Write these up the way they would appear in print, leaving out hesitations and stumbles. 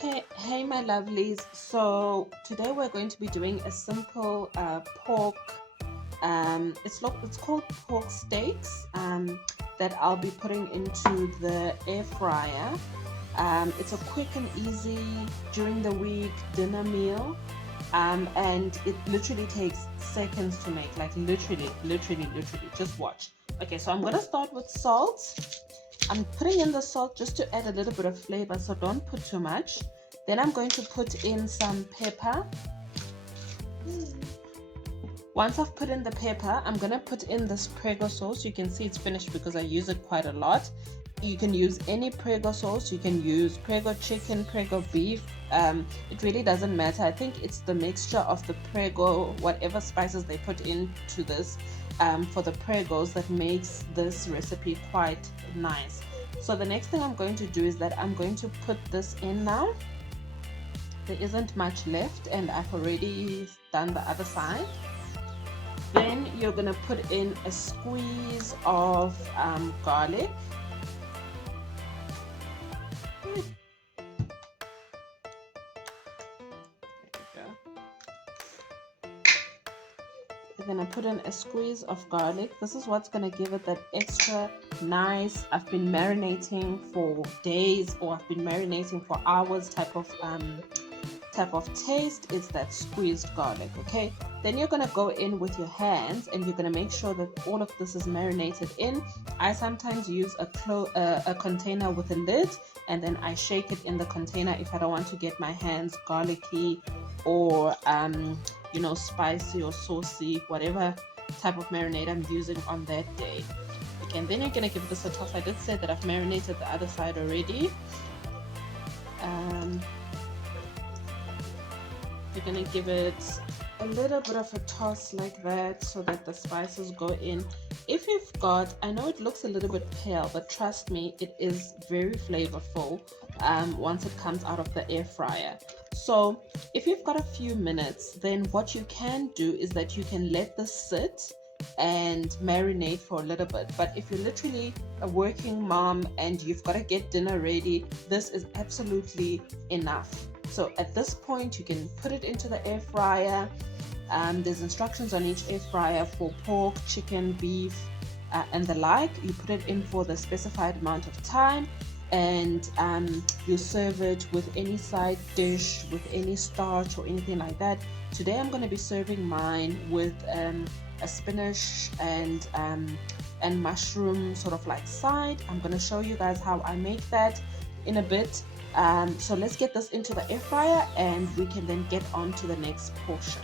Hey, my lovelies. So today we're going to be doing a simple pork. It's called pork steaks. That I'll be putting into the air fryer. It's a quick and easy during the week dinner meal. And it literally takes seconds to make. Like literally. Just watch. Okay, so I'm gonna start with salt. I'm putting in the salt just to add a little bit of flavor, so don't put too much. Then I'm going to put in some pepper. Once I've put in the pepper, I'm going to put in this Prego sauce. You can see it's finished because I use it quite a lot. You can use any Prego sauce. You can use Prego chicken, Prego beef. It really doesn't matter. I think it's the mixture of the Prego, whatever spices they put into this for the Pregos, that makes this recipe quite nice. So the next thing I'm going to do is that I'm going to put this in now. There isn't much left and I've already done the other side. Then you're going to put in a squeeze of garlic. You're going to put in a squeeze of garlic. This is what's going to give it that extra nice, I've been marinating for days or I've been marinating for hours type of taste. Is that squeezed garlic. Okay, then you're going to go in with your hands and you're going to make sure that all of this is marinated in. I sometimes use a container with a lid, and then I shake it in the container if I don't want to get my hands garlicky or spicy or saucy, whatever type of marinade I'm using on that day. Okay, and then you're going to give this a toss. I did say that I've marinated the other side already. You're going to give it a little bit of a toss like that so that the spices go in. If you've got, I know it looks a little bit pale, but trust me, it is very flavorful once it comes out of the air fryer. So if you've got a few minutes, then what you can do is that you can let this sit and marinate for a little bit. But if you're literally a working mom and you've got to get dinner ready, this is absolutely enough. So at this point, you can put it into the air fryer. There's instructions on each air fryer for pork, chicken, beef, and the like. You put it in for the specified amount of time, and you serve it with any side dish, with any starch or anything like that. Today I'm going to be serving mine with a spinach and mushroom sort of like side. I'm going to show you guys how I make that in a bit. So let's get this into the air fryer and we can then get on to the next portion.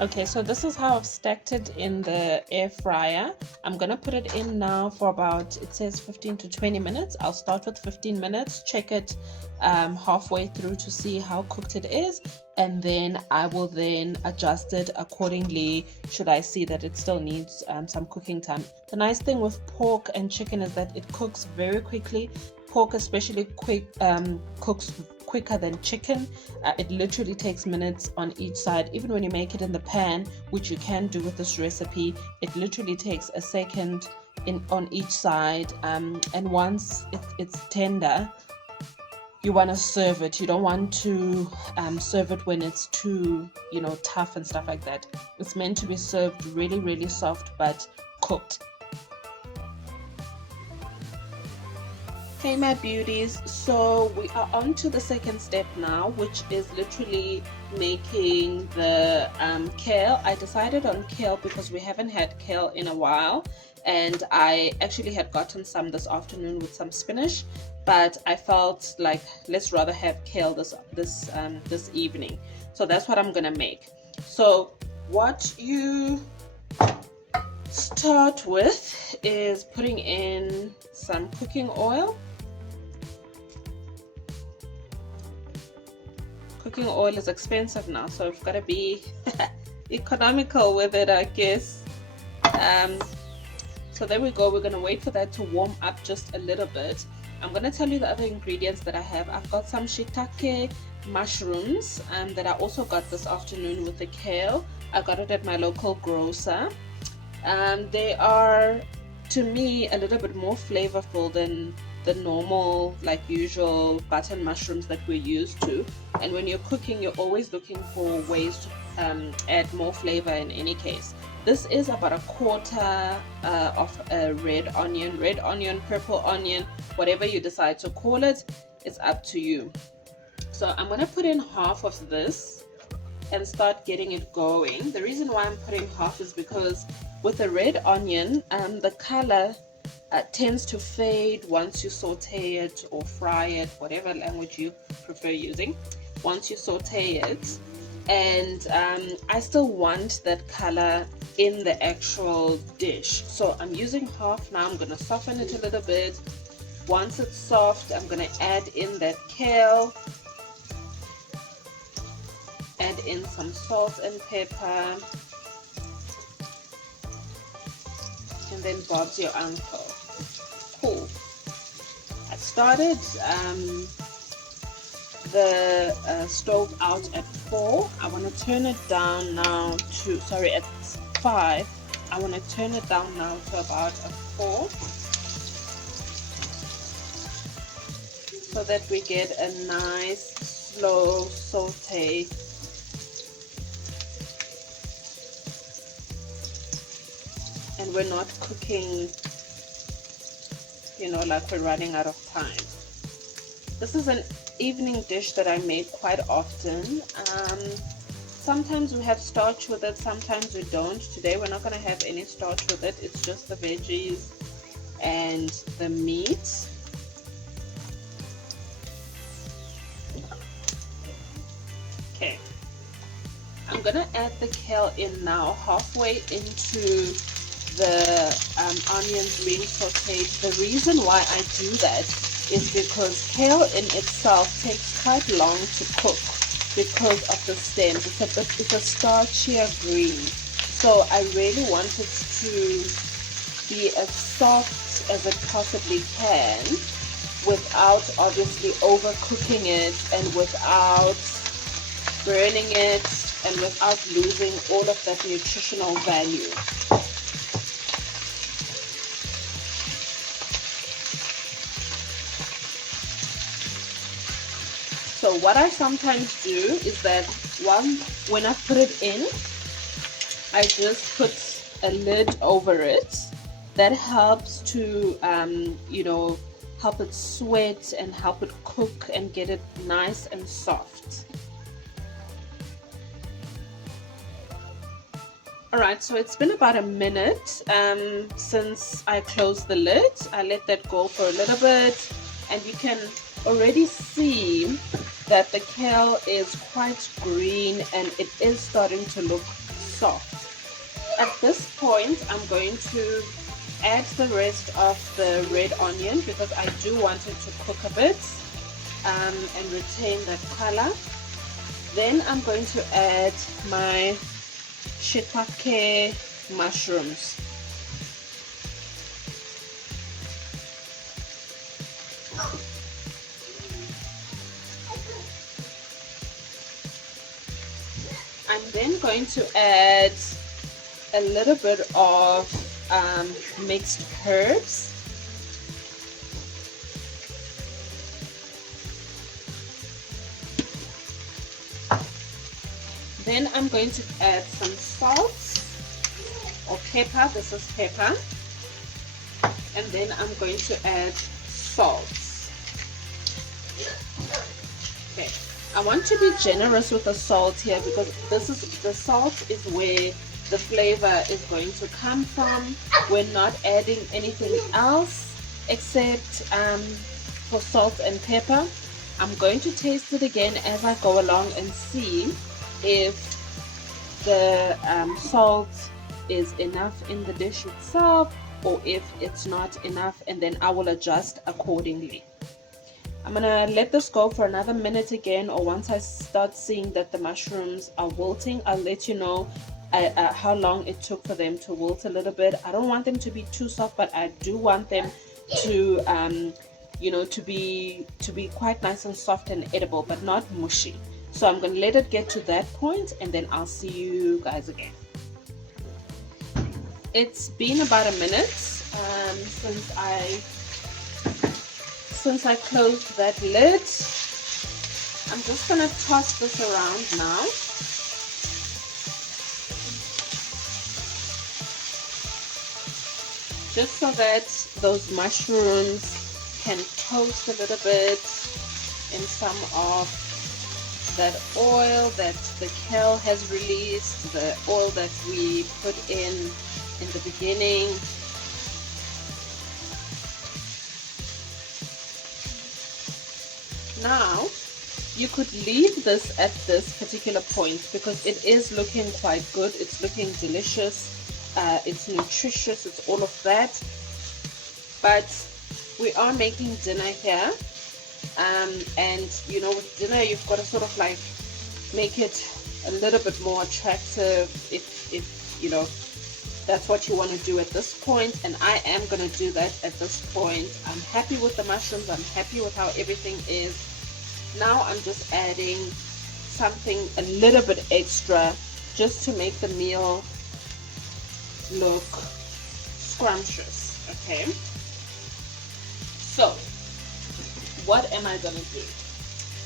Okay, so this is how I've stacked it in the air fryer. I'm gonna put it in now for about, it says 15 to 20 minutes. I'll start with 15 minutes, check it halfway through to see how cooked it is, and then I will then adjust it accordingly should I see that it still needs some cooking time. The nice thing with pork and chicken is that it cooks very quickly. Pork especially cooks quicker than chicken. It literally takes minutes on each side. Even when you make it in the pan, which you can do with this recipe, it literally takes a second on each side. And once it's tender, you want to serve it. You don't want to serve it when it's too tough and stuff like that. It's meant to be served really soft but cooked. Hey my beauties, so we are on to the second step now, which is literally making the kale. I decided on kale because we haven't had kale in a while, and I actually had gotten some this afternoon with some spinach, but I felt like let's rather have kale this evening. So that's what I'm gonna make. So what you start with is putting in some cooking oil. Cooking oil is expensive now, so I've got to be economical with it, I guess. So there we go. We're going to wait for that to warm up just a little bit. I'm going to tell you the other ingredients that I have. I've got some shiitake mushrooms that I also got this afternoon with the kale. I got it at my local grocer. They are to me, a little bit more flavorful than the normal, like usual button mushrooms that we're used to. And when you're cooking, you're always looking for ways to add more flavor in any case. This is about a quarter of a red onion, purple onion, whatever you decide to call it, it's up to you. So I'm going to put in half of this and start getting it going. The reason why I'm putting half is because with the red onion, the color tends to fade once you saute it or fry it, whatever language you prefer using, once you saute it. And I still want that color in the actual dish. So I'm using half now. I'm going to soften it a little bit. Once it's soft, I'm going to add in that kale, add in some salt and pepper, and then Bob's your uncle. Cool. I started the stove out at 4. I want to turn it down now to, sorry, at 5. I want to turn it down now to about a 4, so that we get a nice slow saute. And we're not cooking, you know, like we're running out of time. This is an evening dish that I make quite often. Sometimes we have starch with it, sometimes we don't. Today we're not going to have any starch with it. It's just the veggies and the meat. Okay, I'm going to add the kale in now, halfway into the onions being sauteed. The reason why I do that is because kale in itself takes quite long to cook because of the stems. It's a starchier green, so I really want it to be as soft as it possibly can without obviously overcooking it and without burning it and without losing all of that nutritional value. So what I sometimes do is that when I put it in, I just put a lid over it. That helps to, you know, help it sweat and help it cook and get it nice and soft. Alright, so it's been about a minute since I closed the lid. I let that go for a little bit, and you can already see that the kale is quite green and it is starting to look soft. At this point, I'm going to add the rest of the red onion because I do want it to cook a bit and retain that color. Then I'm going to add my shiitake mushrooms. I'm then going to add a little bit of mixed herbs. Then I'm going to add some salt or pepper. This is pepper. And then I'm going to add salt. Okay. I want to be generous with the salt here because the salt is where the flavor is going to come from. We're not adding anything else except for salt and pepper. I'm going to taste it again as I go along and see if the salt is enough in the dish itself or if it's not enough, and then I will adjust accordingly. I'm gonna let this go for another minute again, or once I start seeing that the mushrooms are wilting, I'll let you know how long it took for them to wilt a little bit. I don't want them to be too soft, but I do want them to you know, to be quite nice and soft and edible, but not mushy. So I'm gonna let it get to that point, and then I'll see you guys again. It's been about a minute. Since I closed that lid, I'm just gonna toss this around now. Just so that those mushrooms can toast a little bit in some of that oil that the kale has released, the oil that we put in the beginning. Now, you could leave this at this particular point because it is looking quite good. It's looking delicious. It's nutritious. It's all of that. But we are making dinner here. And you know, with dinner, you've got to sort of like make it a little bit more attractive if you know that's what you want to do at this point. And I am going to do that at this point. I'm happy with the mushrooms. I'm happy with how everything is. Now I'm just adding something a little bit extra just to make the meal look scrumptious. Okay, so what am I gonna do?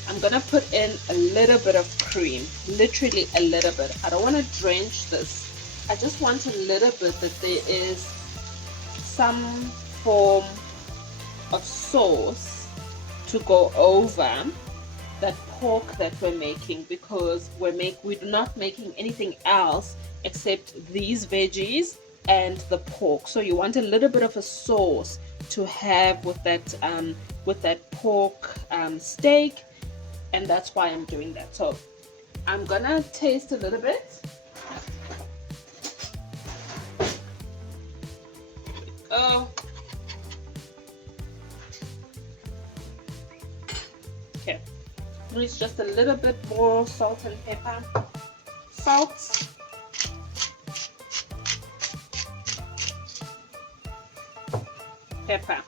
I'm gonna put in a little bit of cream, literally a little bit. I don't want to drench this. I just want a little bit that there is some form of sauce to go over that pork that we're making, because we're not making anything else except these veggies and the pork. So you want a little bit of a sauce to have with that pork steak, and that's why I'm doing that. So I'm gonna taste a little bit. Oh, okay. It's just a little bit more salt and pepper. Salt. Pepper.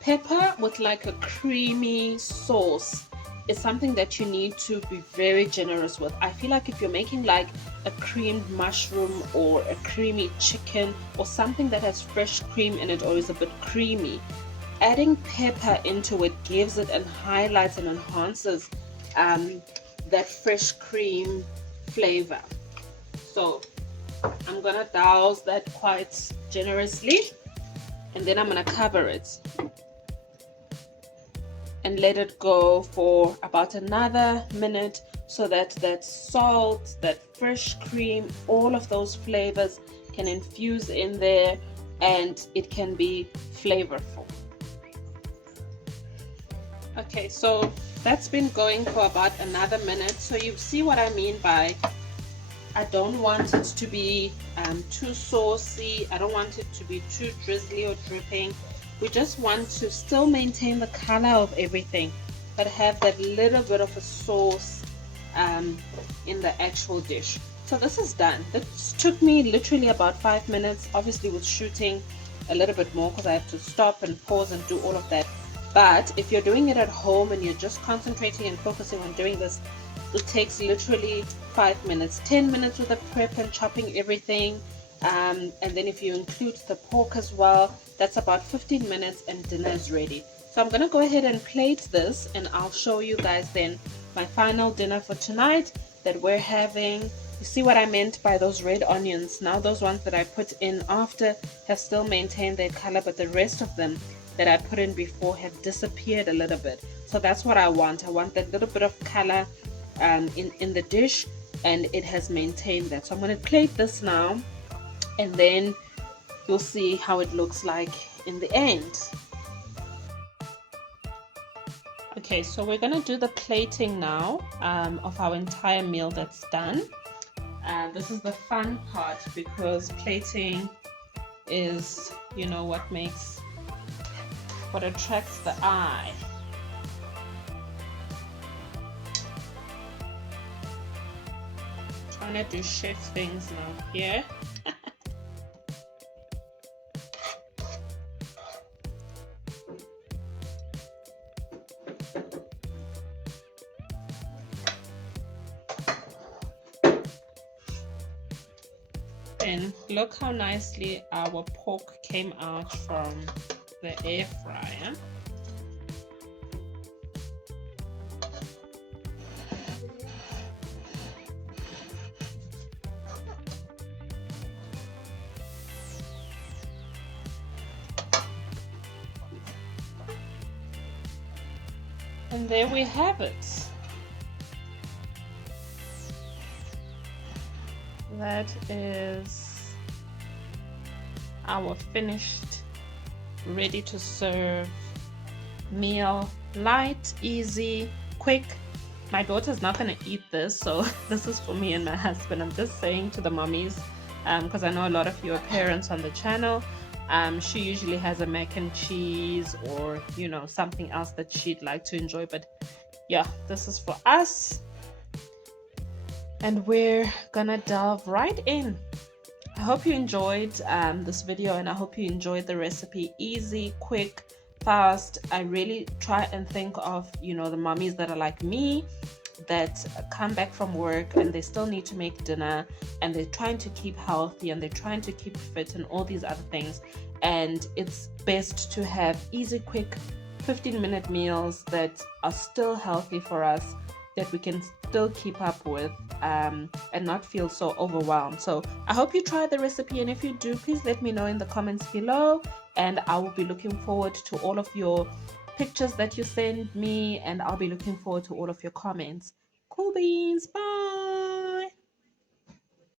Pepper with like a creamy sauce is something that you need to be very generous with. I feel like if you're making like a creamed mushroom or a creamy chicken or something that has fresh cream in it or is a bit creamy, adding pepper into it gives it and highlights and enhances that fresh cream flavor. So I'm gonna douse that quite generously, and then I'm gonna cover it and let it go for about another minute so that that salt, that fresh cream, all of those flavors can infuse in there and it can be flavorful. Okay, so that's been going for about another minute. So you see what I mean by I don't want it to be too saucy. I don't want it to be too drizzly or dripping. We just want to still maintain the color of everything, but have that little bit of a sauce in the actual dish. So this is done. This took me literally about 5 minutes, obviously with shooting a little bit more because I have to stop and pause and do all of that. But if you're doing it at home and you're just concentrating and focusing on doing this, it takes literally 5 minutes, 10 minutes with the prep and chopping everything. And then if you include the pork as well, that's about 15 minutes and dinner is ready. So I'm going to go ahead and plate this and I'll show you guys then my final dinner for tonight that we're having. You see what I meant by those red onions? Now those ones that I put in after have still maintained their color, but the rest of them that I put in before have disappeared a little bit. So that's what I want. I want that little bit of color in the dish, and it has maintained that. So I'm going to plate this now, and then you'll see how it looks like in the end. Okay, so we're going to do the plating now of our entire meal that's done. This is the fun part because plating is, you know, what attracts the eye. Trying to do chef things now here. in. Look how nicely our pork came out from the air fryer. And there we have it. That is our finished, ready to serve meal. Light, easy, quick. My daughter's not going to eat this, so this is for me and my husband. I'm just saying to the mommies, because I know a lot of you are parents on the channel. She usually has a mac and cheese or, you know, something else that she'd like to enjoy. But yeah, this is for us. And we're gonna delve right in. I hope you enjoyed this video, and I hope you enjoyed the recipe. Easy, quick, fast. I really try and think of, you know, the mommies that are like me, that come back from work and they still need to make dinner, and they're trying to keep healthy and they're trying to keep fit and all these other things. And it's best to have easy, quick 15-minute meals that are still healthy for us, that we can still keep up with, and not feel so overwhelmed. So I hope you try the recipe, and if you do, please let me know in the comments below, and I will be looking forward to all of your pictures that you send me, and I'll be looking forward to all of your comments. Cool beans, bye.